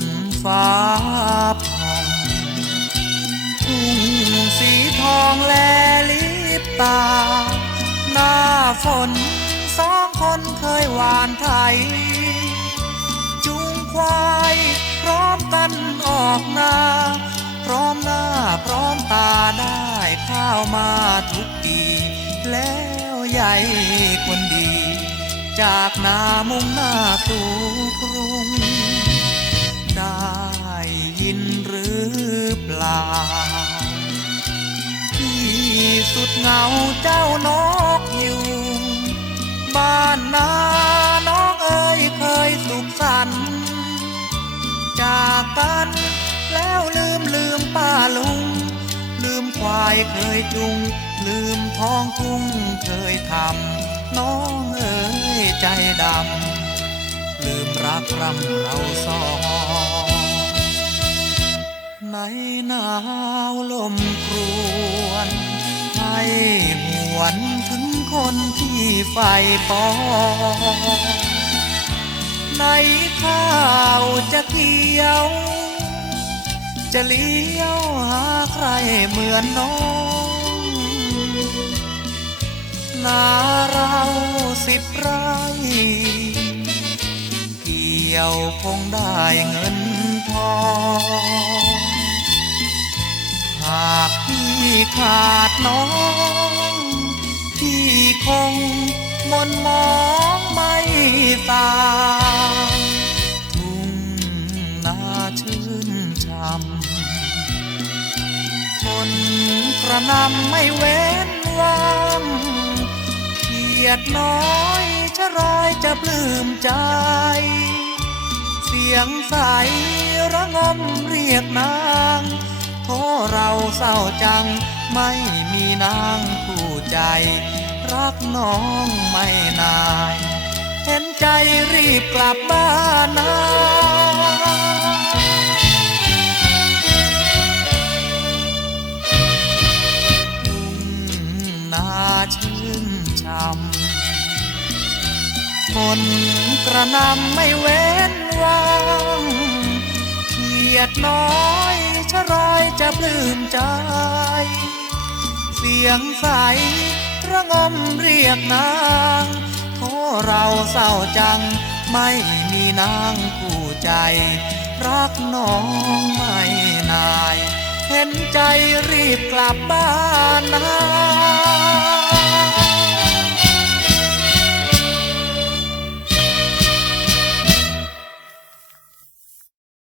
นฟ้าผ่องทุ่งสีทองแลลิบตา หน้าฝนสองคนเคยหวานไทย จุงควายพร้อมกันออกนาพร้อมหน้าพร้อมตาได้ข้าวมาทุกปีแล้วใหญ่คนดี จากนามุ่งหน้าสู่ ยินหรือเปล่า ที่สุดเหงาเจ้านกอยู่บ้านนาน้องเอ๋ยเคยสุขสันต์จากกันแล้วลืมลืมป้าลุง ลืมควายเคยจุง ลืมท้องทุ่งเคยทำน้องเอ๋ยใจดำลืมรักรำเราสอง ในหนาวลมครวนให้หวนถึงคนที่ใฝ่ปอ ในข้าวจะเขียว จะเลี้ยวหาใครเหมือนน้องนาเราสิบไร่เกี่ยวคงได้เงินทอง พี่ขาดน้อง พี่คงมนมองไม่ตางทุ่งนาชื่นช่ำฝนกระนำไม่เว้นวันเกียดน้อยจะรอยจะปลื้มใจ เสียงใสระงมเรียกนาง เราเศร้าจัง ไม่มีนางคู่ใจ รักน้องไม่นาย เห็นใจรีบกลับบ้านนาทุ่งนาชื่นช่ำฝนกระนำไม่เว้นวังเขียดน้อย รอยจะปลื้มใจ เสียงใสระงมเรียกนางโทเราเศร้าจัง ไม่มีนางผู้ใจ รักน้องไม่นาย เห็นใจรีบกลับบ้านนา